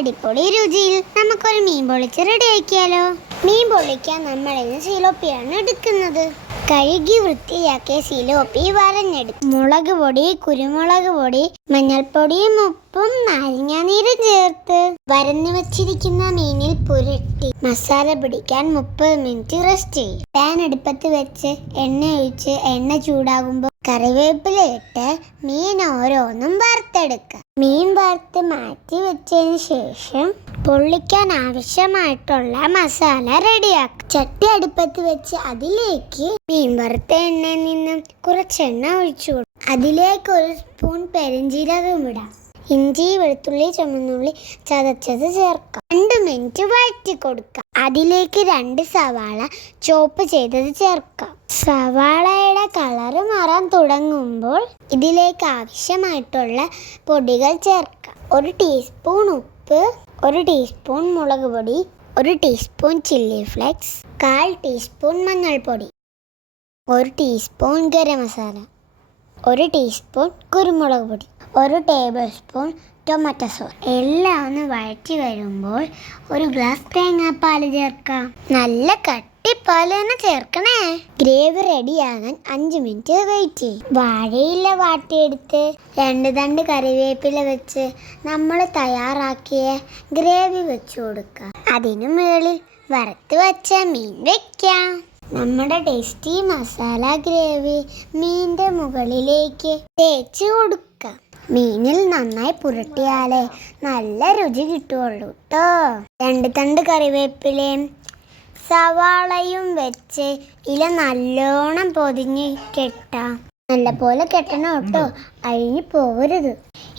അടിപൊളി രുചിയിൽ നമുക്കൊരു മീൻ പൊളിച്ച് റെഡി ആക്കിയാലോ? മീൻ പൊളിക്കാൻ നമ്മൾ ഇന്ന് സിലോപ്പിയാണ് എടുക്കുന്നത്. കഴുകി വൃത്തിയാക്കിയ സിലോപ്പി വരഞ്ഞെടുക്കും. മുളക് പൊടി കുരുമുളക് പൊടി മഞ്ഞൾപ്പൊടിയും ഉപ്പും നാരങ്ങാനീരും ചേർത്ത് വരഞ്ഞു വെച്ചിരിക്കുന്ന മീനിൽ പുരട്ടി മസാല പിടിക്കാൻ മുപ്പത് മിനിറ്റ് റെസ്റ്റ് ചെയ്യും. പാൻ അടുപ്പത്ത് വെച്ച് എണ്ണ ഒഴിച്ച് എണ്ണ ചൂടാകുമ്പോൾ കറിവേപ്പില ഇട്ട് മീൻ ഓരോന്നും വറുത്തെടുക്കുക മീൻ വറുത്ത് മാറ്റി വെച്ചതിന് ശേഷം പൊള്ളിക്കാൻ ആവശ്യമായിട്ടുള്ള മസാല റെഡിയാക്കുക ചട്ടി അടുപ്പത്ത് വെച്ച് അതിലേക്ക് മീൻ വറുത്ത എണ്ണയിൽ നിന്നും കുറച്ച് എണ്ണ ഒഴിച്ചു കൊടുക്കും അതിലേക്ക് ഒരു സ്പൂൺ പെരഞ്ചീരകം ഇടാം. ഇഞ്ചി വെളുത്തുള്ളി ചുമന്നുള്ളി ചതച്ചത് ചേർക്കാം. രണ്ട് മിനിറ്റ് വഴറ്റി കൊടുക്കാം. അതിലേക്ക് രണ്ട് സവാള ചോപ്പ് ചെയ്തത് ചേർക്കാം. സവാളയുടെ കളറ് മാറാൻ തുടങ്ങുമ്പോൾ ഇതിലേക്ക് ആവശ്യമായിട്ടുള്ള പൊടികൾ ചേർക്കാം. ഒരു ടീസ്പൂൺ ഉപ്പ് ഒരു ടീസ്പൂൺ മുളക് പൊടി ഒരു ടീസ്പൂൺ ചില്ലി ഫ്ലേക്സ് കാൽ ടീസ്പൂൺ മഞ്ഞൾപ്പൊടി ഒരു ടീസ്പൂൺ ഗരം മസാല ഒരു ടീസ്പൂൺ കുരുമുളക് പൊടി ഒരു ടേബിൾ സ്പൂൺ ടൊമാറ്റോ സോസ്. എല്ലാം ഒന്ന് വഴറ്റി വരുമ്പോൾ ഒരു ഗ്ലാസ് തേങ്ങാപ്പാൽ ചേർക്കാം. നല്ല കട്ടിപ്പാൽ തന്നെ ചേർക്കണേ. ഗ്രേവി റെഡിയാകാൻ അഞ്ച് മിനിറ്റ് വെയിറ്റ് ചെയ്യും. വാഴയില വാട്ടിയെടുത്ത് രണ്ട് തണ്ട് കറിവേപ്പില വെച്ച് നമ്മൾ തയ്യാറാക്കിയ ഗ്രേവി വെച്ചു കൊടുക്കാം. അതിനു മുകളിൽ വറുത്ത് വെച്ച മീൻ വെക്കാം. നമ്മുടെ ടേസ്റ്റി മസാല ഗ്രേവി മീന്റെ മുകളിലേക്ക് തേച്ച് കൊടുക്കാം. മീനിൽ നന്നായി പുരട്ടിയാലേ നല്ല രുചി കിട്ടുള്ളൂ കേട്ടോ രണ്ട് തണ്ട് കറിവേപ്പിലയും സവാളയും വെച്ച് ഇല നല്ലോണം പൊതിഞ്ഞ് കെട്ടാം. നല്ലപോലെ കെട്ടണം കേട്ടോ. അഴിഞ്ഞു പോകരുത്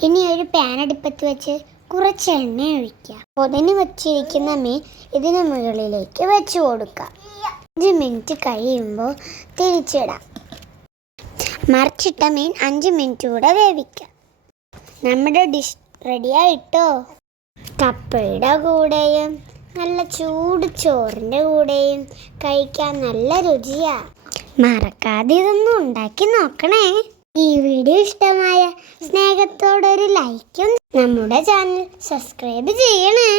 ഇനി ഒരു പാൻ അടുപ്പത്ത് വെച്ച് കുറച്ച് എണ്ണ ഒഴിക്കുക പൊതിഞ്ഞ് വെച്ചിരിക്കുന്ന മീൻ ഇതിന് മുകളിലേക്ക് വെച്ച് കൊടുക്കാം. അഞ്ച് മിനിറ്റ് കഴിയുമ്പോൾ തിരിച്ചിടാം. മറിച്ചിട്ട മീൻ അഞ്ച് മിനിറ്റ് കൂടെ വേവിക്കാം. നമ്മുടെ ഡിഷ് റെഡിയായിട്ടോ കപ്പയുടെ കൂടെയും നല്ല ചൂട് ചോറിന്റെ കൂടെയും കഴിക്കാൻ നല്ല രുചിയാ. മറക്കാതെ ഇതൊന്നും ഉണ്ടാക്കി നോക്കണേ. ഈ വീഡിയോ ഇഷ്ടമായ സ്നേഹത്തോടൊരു ലൈക്കും നമ്മുടെ ചാനൽ സബ്സ്ക്രൈബ് ചെയ്യണേ.